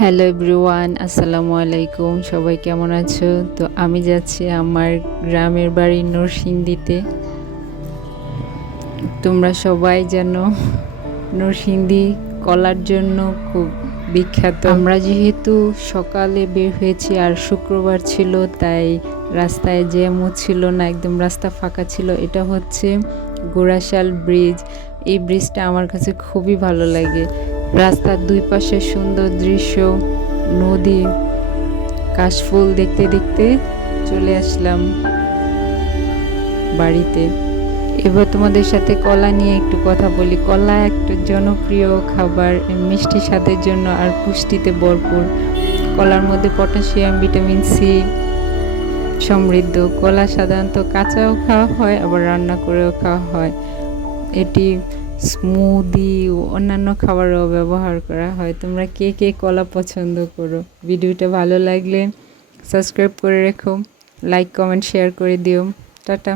Hello everyone, আসসালামু আলাইকুম। সবাই কেমন আছো? তো আমি যাচ্ছি আমার গ্রামের বাড়ি নরসিংদীতে। তোমরা সবাই জানো, নরসিংদী কলার জন্য খুব বিখ্যাত। আমরা যেহেতু সকালে বের হয়েছি আর শুক্রবার ছিল, তাই রাস্তায় জ্যামও ছিল না, একদম রাস্তা ফাঁকা ছিল। এটা হচ্ছে গোড়াশাল ব্রিজ। এই ব্রিজটা আমার কাছে খুবই ভালো লাগে। রাস্তার দুই পাশে সুন্দর দৃশ্য, নদী, কাশফুল দেখতে দেখতে চলে আসলাম বাড়িতে। এবার তোমাদের সাথে কলা নিয়ে একটু কথা বলি। কলা একটা জনপ্রিয় খাবার, মিষ্টি স্বাদের জন্য আর পুষ্টিতে ভরপুর। কলার মধ্যে পটাশিয়াম, ভিটামিন সি সমৃদ্ধ। কলা সাধারণত কাঁচাও খাওয়া হয়, আবার রান্না করেও খাওয়া হয়। এটি স্মুদি অন্যান্য খাবারও ব্যবহার করা হয়। তোমরা কে কে কলা পছন্দ করো? ভিডিওটা ভালো লাগলে সাবস্ক্রাইব করে রেখো লাইক কমেন্ট শেয়ার করে দিও। টাটা।